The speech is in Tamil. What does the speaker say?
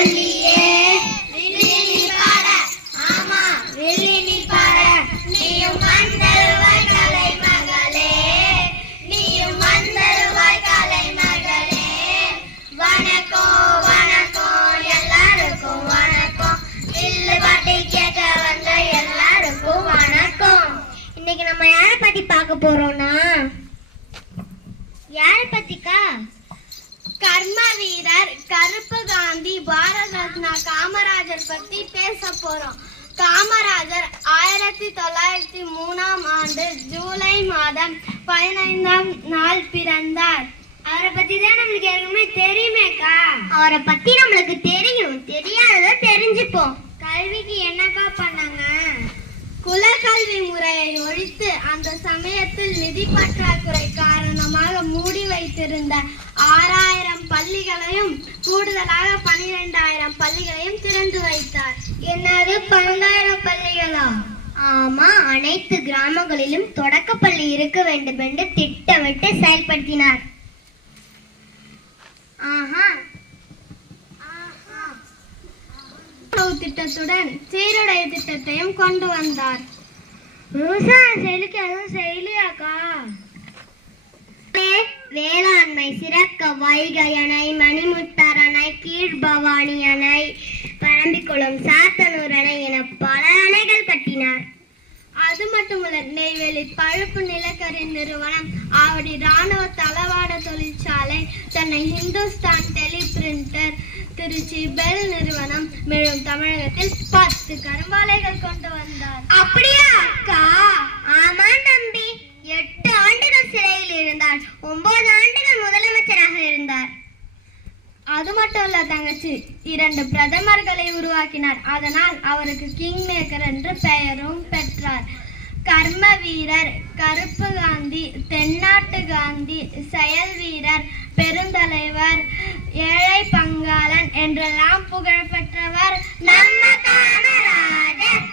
சொல்லியே வில்லினி பாட, ஆமா வில்லினி பாட, நீயும் வந்தருவாய் கலை மகளே, நீயும் வந்தருவாய் கலை மகளே. வணக்கம் வணக்கம் எல்லாருக்கும் வணக்கம், வில்லு பாட்டி கேட்க வந்த எல்லாருக்கும் வணக்கம். இன்னைக்கு நம்ம யாரை பத்தி பார்க்க போறோம்னா, யாரை பத்திக்கா? கர்ம வீரர் கருப்பு காந்தி பாரத ரத்னா காமராஜர் பத்தி பேச போறோம். காமராஜர் 1903ஆம் ஆண்டு ஜூலை மாதம் 15ஆம் நாள் பிறந்தார். அவரை பத்தி தான் நம்மளுக்கு ஏற்கனவே தெரியுமேக்கா. அவரை பத்தி நம்மளுக்கு தெரியும், தெரியாததை தெரிஞ்சுப்போம். கல்விக்கு என்னக்கா பண்ணாங்க? குலக்கல்வி முறையை ஒழித்து அந்த சமயத்தில் நிதி பற்றாக்குறை காரணமாக மூடி வைத்திருந்த 6000 பள்ளிகளையும் கூடுதலாக 12000 பள்ளிகளையும் திறந்து வைத்தார். என்னது 12000 பள்ளிகளா? ஆமா, அனைத்து கிராமங்களிலும் தொடக்கப்பள்ளி இருக்க வேண்டும் என்று திட்டமிட்டு செயல்படுத்தினார். திட்டத்துடன் சீருடை திட்டத்தையும் கொண்டு வந்தார். விவசாய செயலுக்கு எதுவும் செய்யலையாக்கா? வேளாண்மை சிறக்க வைகை அணை, மணிமுத்தார் அணை, கீழ்பவானி அணை, பரம்பிக்குளம், சாத்தனூர் அணை என பல அணைகள் கட்டினார். அது மட்டுமல்ல, நெய்வேலி பழுப்பு நிலக்கரி நிறுவனம், ஆவடி ராணுவ தளவாட தொழிற்சாலை, சென்னை ஹிந்துஸ்தான் டெலிபிரிண்டர், திருச்சி பெல் நிறுவனம், மேலும் தமிழகத்தில் 10 கரும்பாலைகள் கொண்டு வந்தார். அப்படியா அக்கா? ஆமா தம்பி, 8 ஆண்டுகள் சிறையில் இருந்தார், 9 ஆண்டுகள் முதலமைச்சராக இருந்தார். அது மட்டும் இல்ல தங்கச்சி, 2 பிரதமர்களை உருவாக்கினார். அதனால் அவருக்கு கிங் மேக்கர் என்று பெயரும் பெற்றார். கர்ம வீரர் கருப்பு காந்தி, தென்னாட்டு காந்தி, செயல் வீரர், பெருந்தலைவர், ஏழை பங்காளன் என்றெல்லாம் புகழ் பெற்றவர் நம்ம காமராஜர்.